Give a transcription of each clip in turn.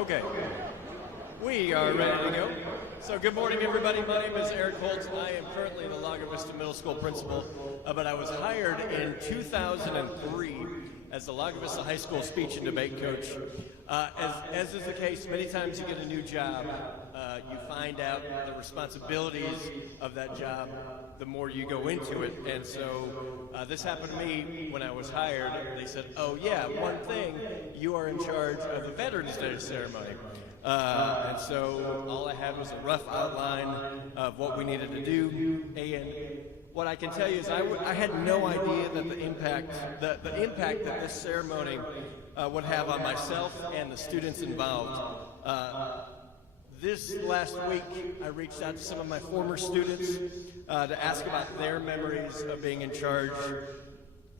Okay, we are ready to go. So good morning, everybody. My name is Eric Holtz, and I am currently the Lago Vista Middle School principal, but I was hired in 2003 as the Lago Vista High School speech and debate coach. As is the case, many times you get a new job, you find out the responsibilities of that job the more you go into it. And so this happened to me when I was hired. They said, oh yeah, one thing, you are in charge of the Veterans Day ceremony. And so all I had was a rough outline of what we needed to do. And what I can tell you is I had no idea that the impact that this ceremony would have on myself and the students involved. This last week, I reached out to some of my former students to ask about their memories of being in charge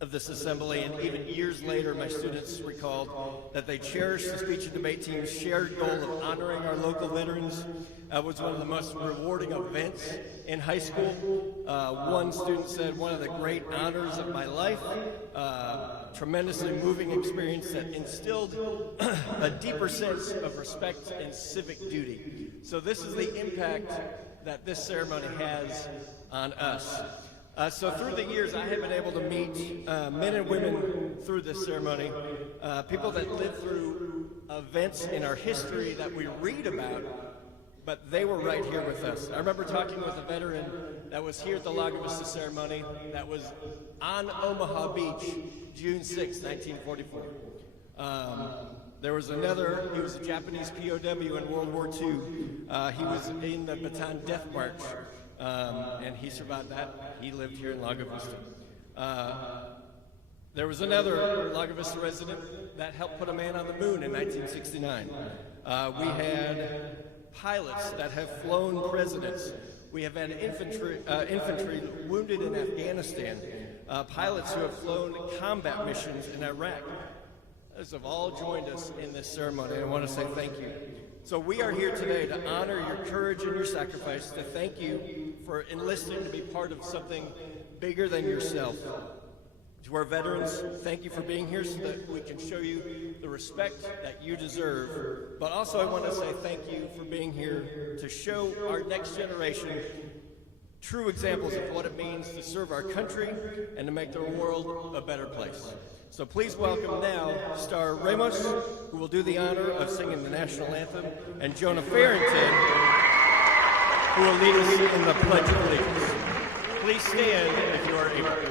of this assembly, and even years later, my students recalled that they cherished the speech and debate team's shared goal of honoring our local veterans. Was one of the most rewarding events in high school. One student said, one of the great honors of my life, tremendously moving experience that instilled a deeper sense of respect and civic duty. So this is the impact that this ceremony has on us. So through the years, I have been able to meet men and women through this ceremony, people that lived through events in our history that we read about, but they were right here with us. I remember talking with a veteran that was here at the Lago Vista ceremony that was on Omaha Beach, June 6, 1944. There was another, he was a Japanese POW in World War II. He was in the Bataan Death March. And he survived that. He lived here in Lago Vista. There was another Lago Vista resident that helped put a man on the moon in 1969. We had pilots that have flown presidents. We have had infantry wounded in Afghanistan. Pilots who have flown combat missions in Iraq. Those have all joined us in this ceremony. I want to say thank you. So we are here today to honor your courage and your sacrifice, to thank you for enlisting to be part of something bigger than yourself. To our veterans, thank you for being here so that we can show you the respect that you deserve. But also I want to say thank you for being here to show our next generation true examples of what it means to serve our country and to make the world a better place. So please welcome now Star Ramos, who will do the honor of singing the national anthem, and Jonah Farrington, who will lead us in the Pledge of Allegiance. Please stand if you are able.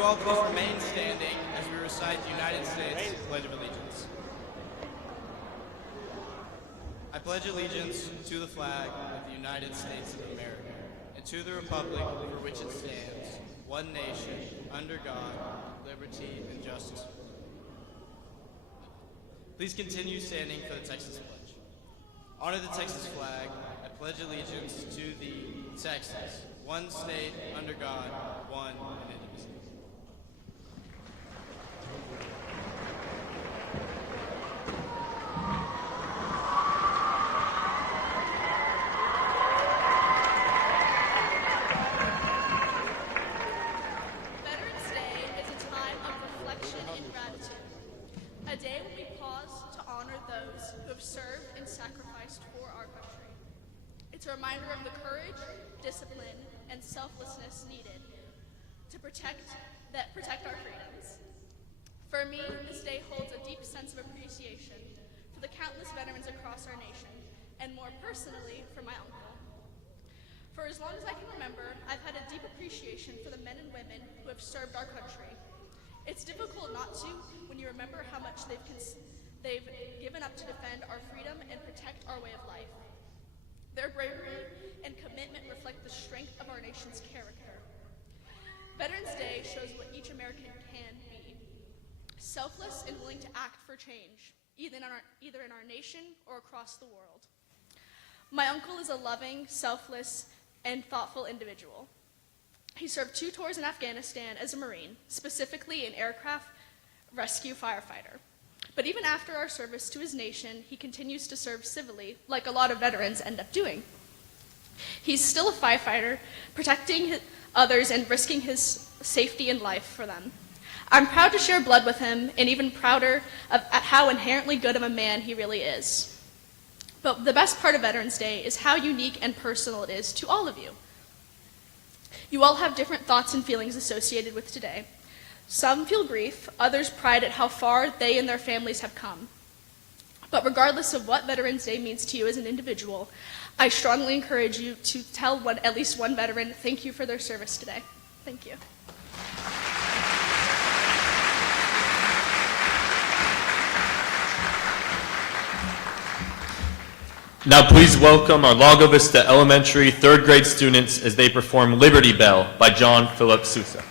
you all please remain standing as we recite the United States Pledge of Allegiance. I pledge allegiance to the flag of the United States of America and to the republic for which it stands, one nation, under God, liberty and justice. Please continue standing for the Texas pledge. Honor the Texas flag. I pledge allegiance to the Texas, one state, under God, one and indivisible. Veterans Day is a time of reflection and gratitude, a day when we pause to honor those who have served and sacrificed for our country. It's a reminder of the courage, discipline, and selflessness needed to protect our freedoms. For me, this day holds a deep sense of appreciation for the countless veterans across our nation, and more personally, for my uncle. For as long as I can remember, I've had a deep appreciation for the men and women who have served our country. It's difficult not to when you remember how much they've given up to defend our freedom and protect our way of life. Their bravery and commitment reflect the strength of our nation's character. Veterans Day shows what each American can be: selfless and willing to act for change, either in our nation or across the world. My uncle is a loving, selfless, and thoughtful individual. He served 2 tours in Afghanistan as a Marine, specifically an aircraft rescue firefighter. But even after our service to his nation, he continues to serve civilly, like a lot of veterans end up doing. He's still a firefighter, protecting others and risking his safety and life for them. I'm proud to share blood with him, and even prouder at how inherently good of a man he really is. But the best part of Veterans Day is how unique and personal it is to all of you. You all have different thoughts and feelings associated with today. Some feel grief, others pride at how far they and their families have come. But regardless of what Veterans Day means to you as an individual, I strongly encourage you to tell at least one veteran thank you for their service today. Thank you. Now please welcome our Lago Vista Elementary 3rd grade students as they perform Liberty Bell by John Philip Sousa.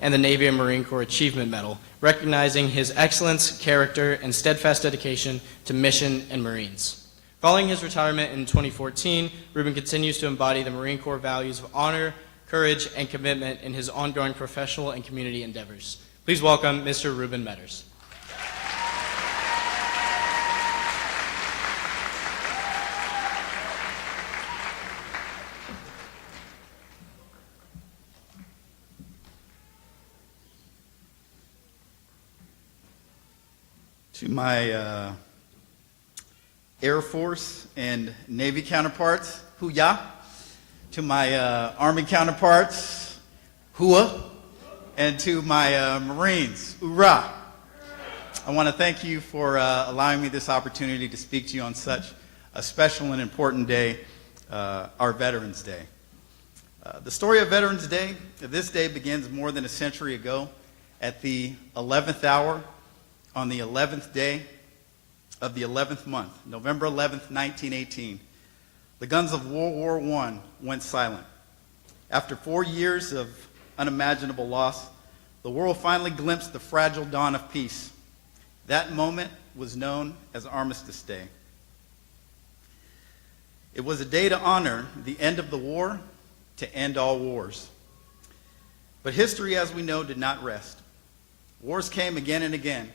and the Navy and Marine Corps Achievement Medal, recognizing his excellence, character, and steadfast dedication to mission and Marines. Following his retirement in 2014, Ruben continues to embody the Marine Corps values of honor, courage, and commitment in his ongoing professional and community endeavors. Please welcome Mr. Ruben Metters. To my Air Force and Navy counterparts, hoo-yah. To my Army counterparts, hooah. And to my Marines, hoorah. I want to thank you for allowing me this opportunity to speak to you on such a special and important day, our Veterans Day. The story of Veterans Day, this day begins more than a century ago at the 11th hour on the 11th day of the 11th month, November 11th, 1918. The guns of World War I went silent. After 4 years of unimaginable loss, the world finally glimpsed the fragile dawn of peace. That moment was known as Armistice Day. It was a day to honor the end of the war, to end all wars. But history, as we know, did not rest. Wars came again and again.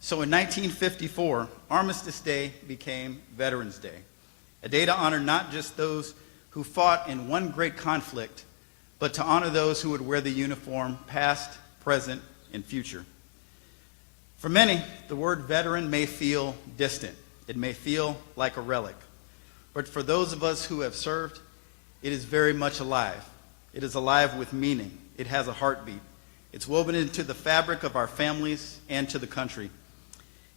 So in 1954, Armistice Day became Veterans Day, a day to honor not just those who fought in one great conflict, but to honor those who would wear the uniform past, present, and future. For many, the word veteran may feel distant. It may feel like a relic. But for those of us who have served, it is very much alive. It is alive with meaning. It has a heartbeat. It's woven into the fabric of our families and to the country.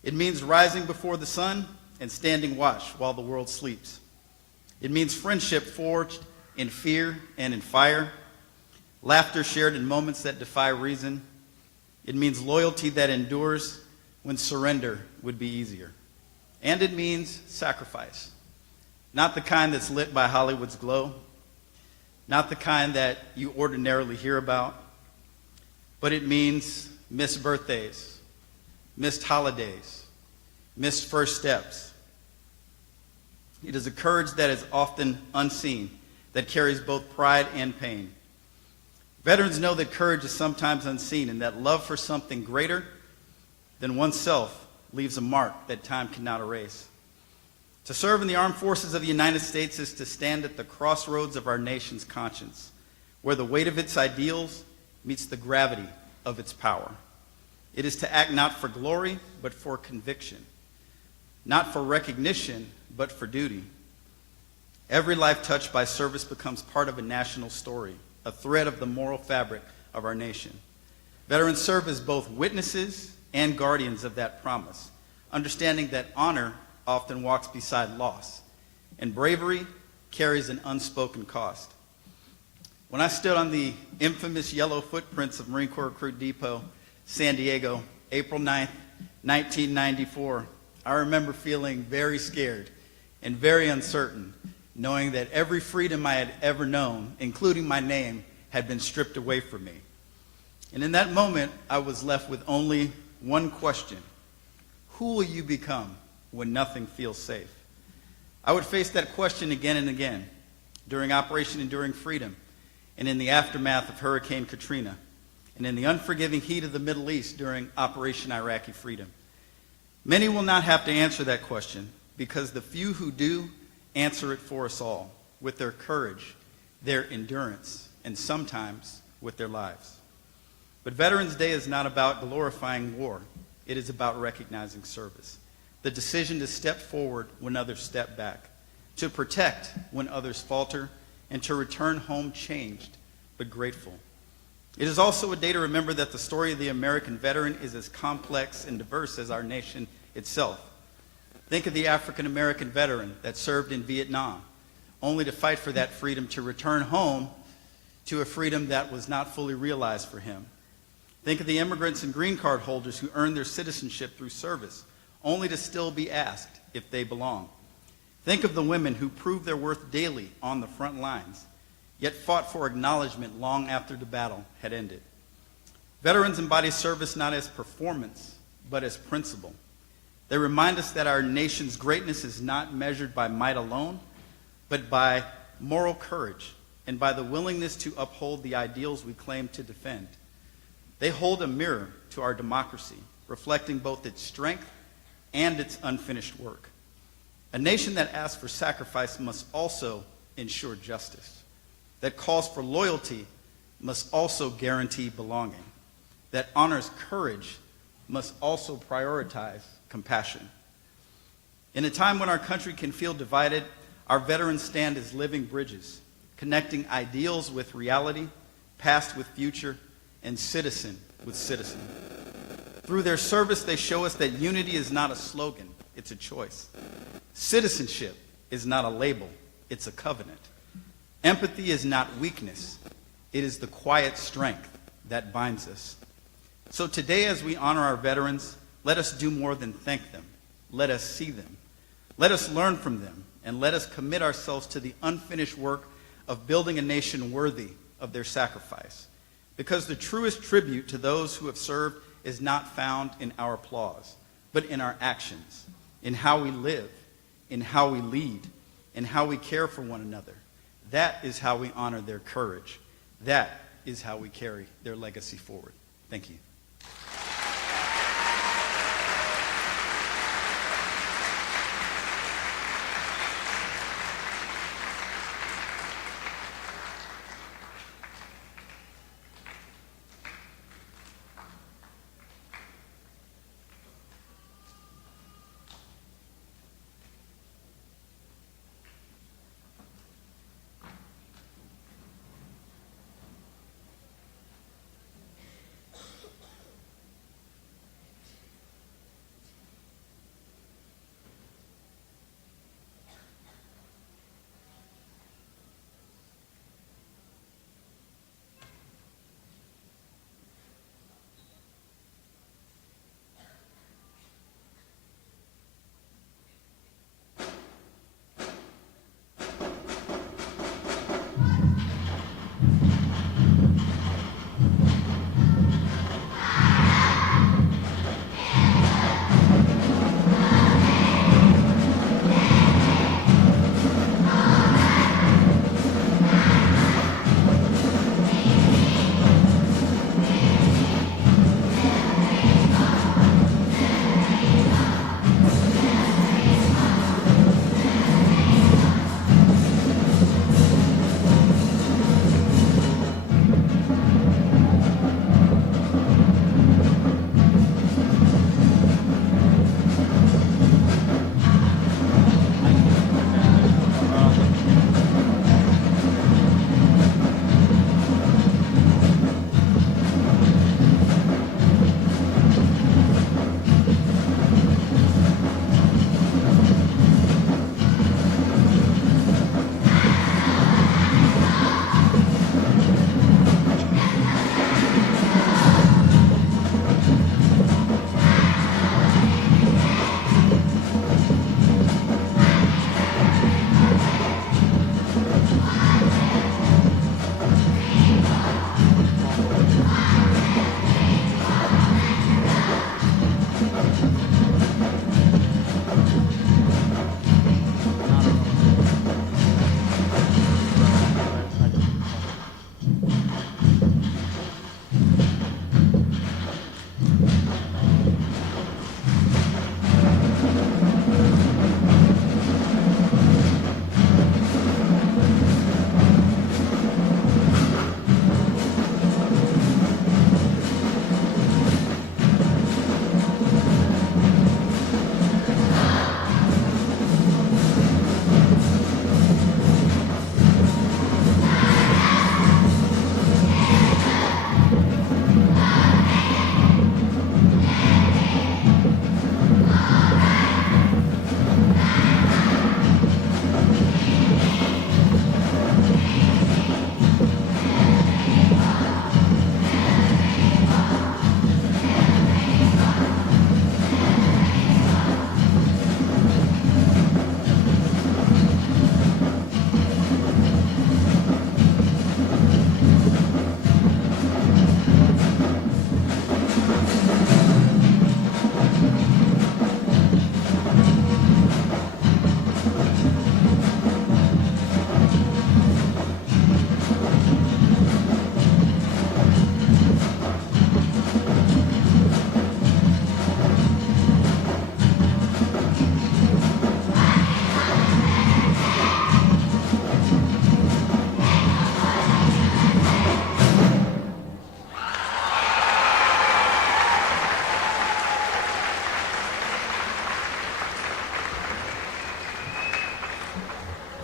It means rising before the sun and standing watch while the world sleeps. It means friendship forged in fear and in fire, laughter shared in moments that defy reason. It means loyalty that endures when surrender would be easier. And it means sacrifice, not the kind that's lit by Hollywood's glow, not the kind that you ordinarily hear about, but it means missed birthdays, missed holidays, missed first steps. It is a courage that is often unseen, that carries both pride and pain. Veterans know that courage is sometimes unseen and that love for something greater than oneself leaves a mark that time cannot erase. To serve in the armed forces of the United States is to stand at the crossroads of our nation's conscience, where the weight of its ideals meets the gravity of its power. It is to act not for glory, but for conviction. Not for recognition, but for duty. Every life touched by service becomes part of a national story, a thread of the moral fabric of our nation. Veterans serve as both witnesses and guardians of that promise, understanding that honor often walks beside loss, and bravery carries an unspoken cost. When I stood on the infamous yellow footprints of Marine Corps Recruit Depot, San Diego, April 9th, 1994, I remember feeling very scared and very uncertain, knowing that every freedom I had ever known, including my name, had been stripped away from me. And in that moment, I was left with only one question: who will you become when nothing feels safe? I would face that question again and again during Operation Enduring Freedom and in the aftermath of Hurricane Katrina, and in the unforgiving heat of the Middle East during Operation Iraqi Freedom. Many will not have to answer that question because the few who do answer it for us all with their courage, their endurance, and sometimes with their lives. But Veterans Day is not about glorifying war. It is about recognizing service. The decision to step forward when others step back, to protect when others falter, and to return home changed but grateful. It is also a day to remember that the story of the American veteran is as complex and diverse as our nation itself. Think of the African American veteran that served in Vietnam, only to fight for that freedom to return home to a freedom that was not fully realized for him. Think of the immigrants and green card holders who earned their citizenship through service, only to still be asked if they belong. Think of the women who proved their worth daily on the front lines, yet fought for acknowledgement long after the battle had ended. Veterans embody service not as performance, but as principle. They remind us that our nation's greatness is not measured by might alone, but by moral courage and by the willingness to uphold the ideals we claim to defend. They hold a mirror to our democracy, reflecting both its strength and its unfinished work. A nation that asks for sacrifice must also ensure justice. That calls for loyalty must also guarantee belonging. That honors courage must also prioritize compassion. In a time when our country can feel divided, our veterans stand as living bridges, connecting ideals with reality, past with future, and citizen with citizen. Through their service, they show us that unity is not a slogan, it's a choice. Citizenship is not a label, it's a covenant. Empathy is not weakness, it is the quiet strength that binds us. So today, as we honor our veterans, let us do more than thank them. Let us see them. Let us learn from them, and let us commit ourselves to the unfinished work of building a nation worthy of their sacrifice. Because the truest tribute to those who have served is not found in our applause, but in our actions, in how we live, in how we lead, in how we care for one another. That is how we honor their courage. That is how we carry their legacy forward. Thank you.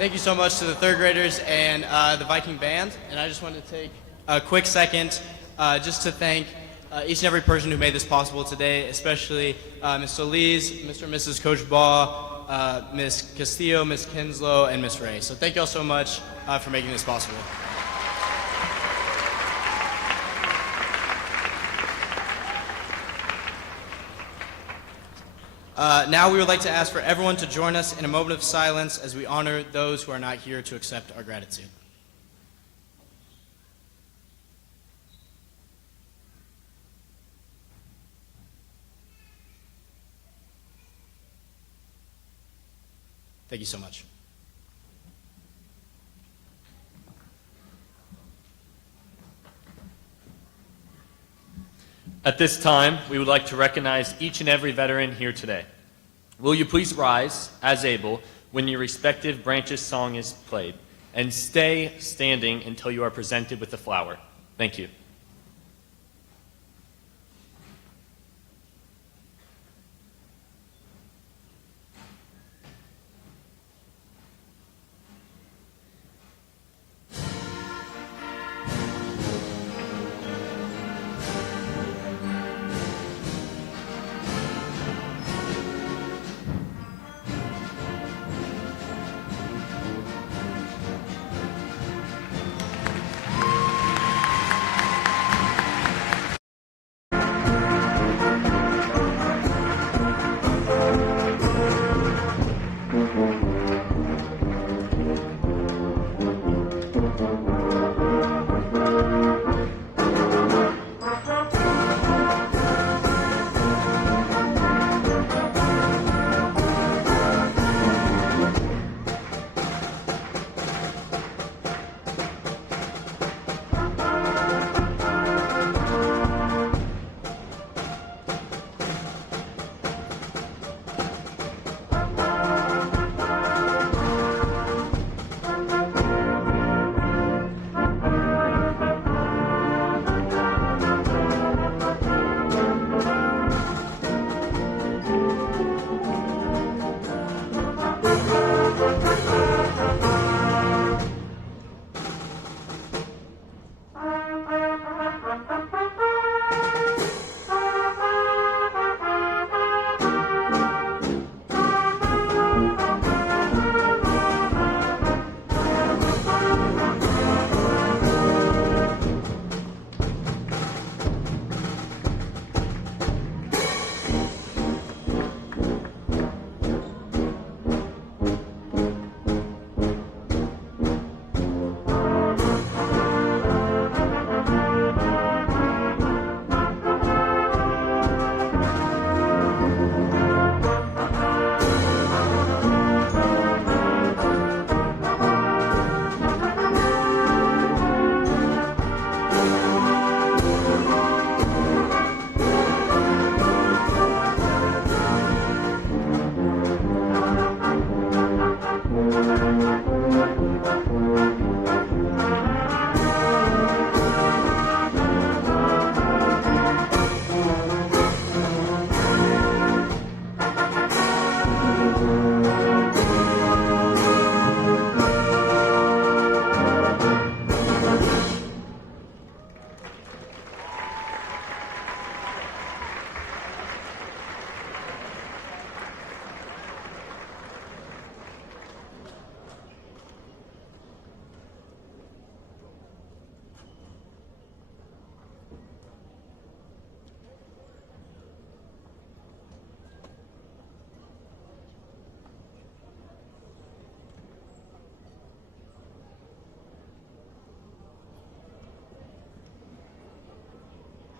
Thank you so much to the third graders and the Viking band. And I just wanted to take a quick second just to thank each and every person who made this possible today, especially Ms. Solis, Mr. and Mrs. Coach Baugh, Ms. Castillo, Ms. Kinslow, and Ms. Ray. So thank you all so much for making this possible. Now we would like to ask for everyone to join us in a moment of silence as we honor those who are not here to accept our gratitude. Thank you so much. At this time, we would like to recognize each and every veteran here today. Will you please rise, as able, when your respective branch's song is played, and stay standing until you are presented with the flower. Thank you.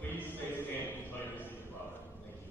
Please stay standing until you receive the flower. Thank you.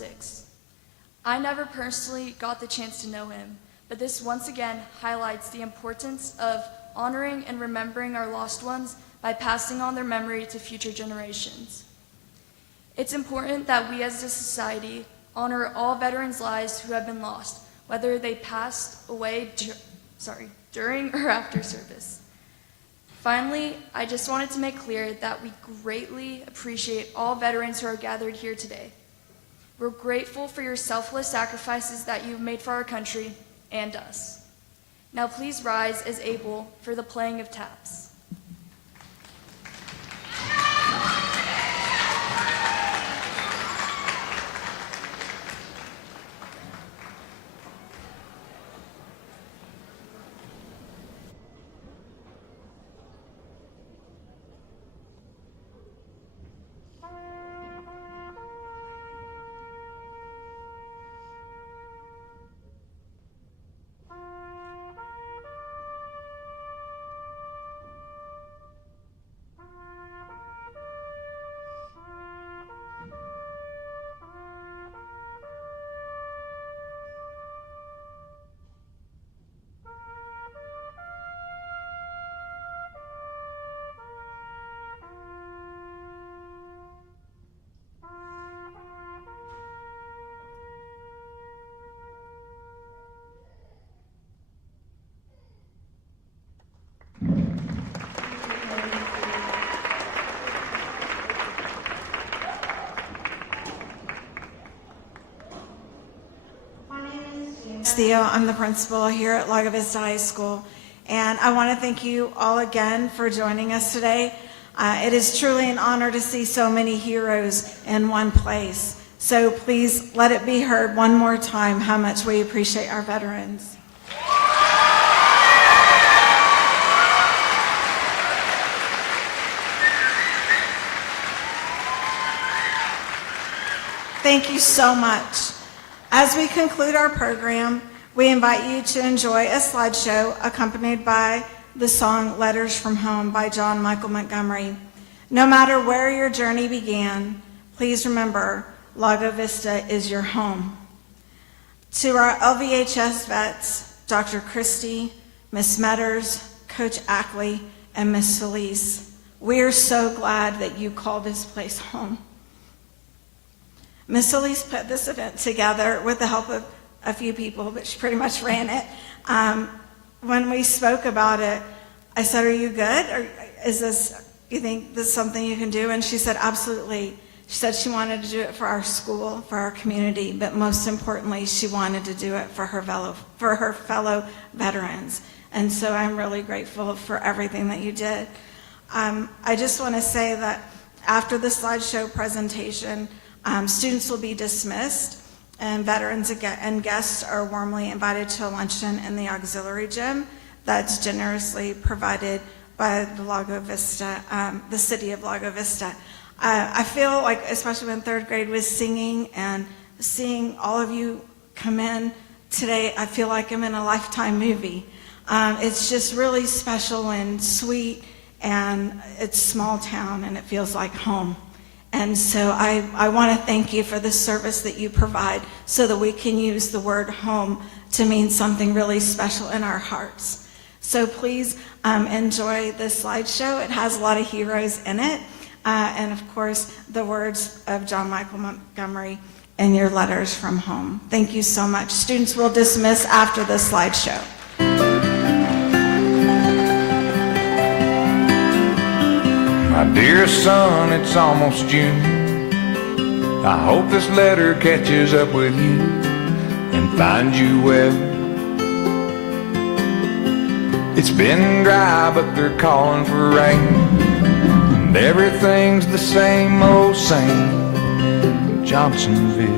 2006. I never personally got the chance to know him, but this once again highlights the importance of honoring and remembering our lost ones by passing on their memory to future generations. It's important that we as a society honor all veterans' lives who have been lost, whether they passed away during or after service. Finally, I just wanted to make clear that we greatly appreciate all veterans who are gathered here today. We're grateful for your selfless sacrifices that you've made for our country and us. Now please rise as able for the playing of taps. Theo. I'm the principal here at Lago Vista High School, and I want to thank you all again for joining us today. It is truly an honor to see so many heroes in one place. So please let it be heard one more time how much we appreciate our veterans. Thank you so much. As we conclude our program, we invite you to enjoy a slideshow accompanied by the song Letters from Home by John Michael Montgomery. No matter where your journey began, please remember Lago Vista is your home. To our LVHS vets, Dr. Christie, Miss Metters, Coach Ackley, and Miss Solis, we're so glad that you call this place home. Miss Solis put this event together with the help of a few people, but she pretty much ran it. When we spoke about it, I said, "Are you good? Or you think this is something you can do?" And she said, "Absolutely." She said she wanted to do it for our school, for our community, but most importantly, she wanted to do it for her fellow veterans. And so I'm really grateful for everything that you did. I just want to say that after the slideshow presentation, students will be dismissed, and veterans and guests are warmly invited to a luncheon in the auxiliary gym that's generously provided by the Lago Vista, the city of Lago Vista. I feel like, especially when third grade was singing and seeing all of you come in today, I feel like I'm in a Lifetime movie. It's just really special and sweet, and it's small town, and it feels like home. And so I want to thank you for the service that you provide so that we can use the word home to mean something really special in our hearts. So please enjoy this slideshow. It has a lot of heroes in it. And of course, the words of John Michael Montgomery and your letters from home. Thank you so much. Students will dismiss after the slideshow. My dear son, it's almost June. I hope this letter catches up with you and finds you well. It's been dry, but they're calling for rain, and everything's the same old same in Johnsonville.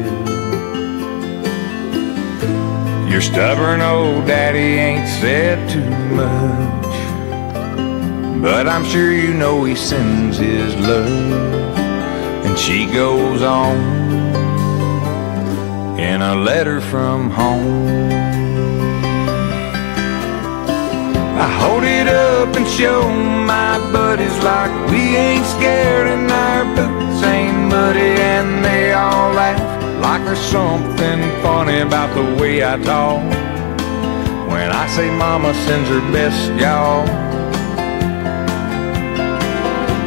Your stubborn old daddy ain't said too much, but I'm sure you know he sends his love. And she goes on in a letter from home. I hold it up and show my buddies like we ain't scared and our boots ain't muddy, and they all laugh like there's something funny about the way I talk when I say mama sends her best, y'all.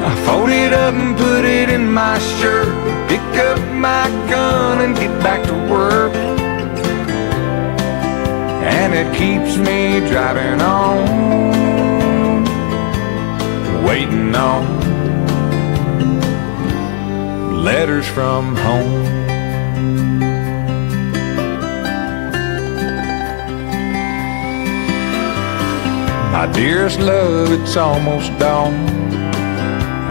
I fold it up and put it in my shirt, pick up my gun and get back to work. And it keeps me driving on, waiting on letters from home. My dearest love, it's almost dawn.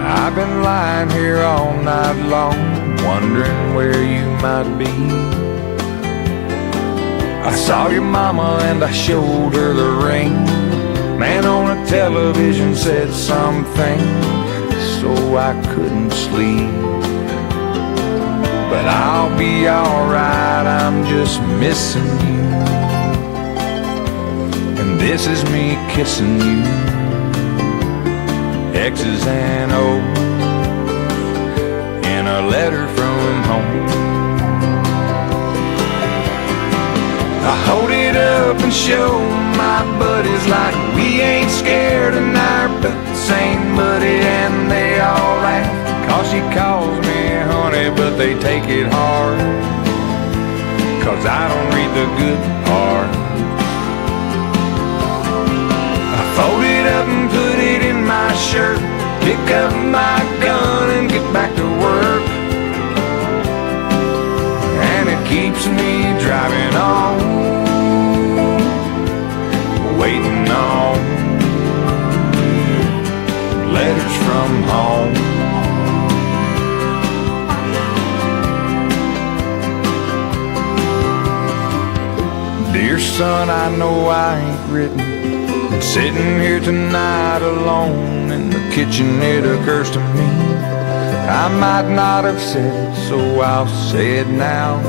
I've been lying here all night long, wondering where you might be. I saw your mama and I showed her the ring. Man on a television said something, so I couldn't sleep. But I'll be alright, I'm just missing you. And this is me kissing you. X's and O's in a letter from home. I hold it up and show my buddies like we ain't scared and our boots ain't muddy, and they all laugh 'cause she calls me honey, but they take it hard 'cause I don't read the good part. I fold it up and put it in my shirt, pick up my gun and get back to work. And it keeps me driving on, waiting on letters from home. Dear son, I know I ain't written, sitting here tonight alone in the kitchen, it occurs to me I might not have said it, so I'll say it now.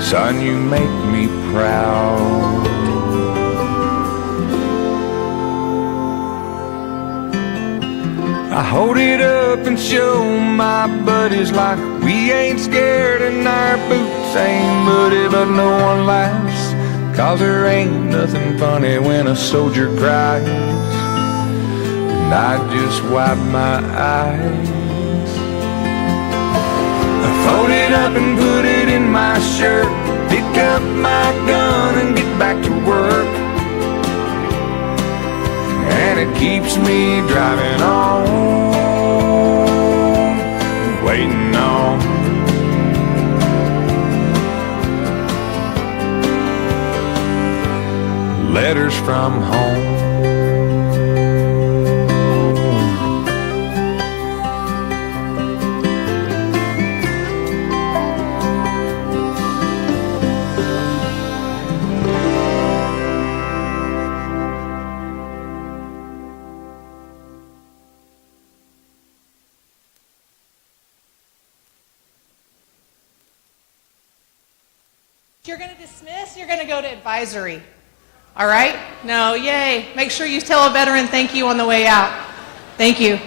Son, you make me proud. I hold it up and show my buddies like we ain't scared and our boots ain't muddy, but no one laughs 'cause there ain't nothing funny when a soldier cries. And I just wipe my eyes. I fold it up and put it in my shirt, pick up my gun and get back to work. And it keeps me driving on, waiting on letters from home. You're going to dismiss, you're going to go to advisory. All right? No, yay. Make sure you tell a veteran thank you on the way out. Thank you.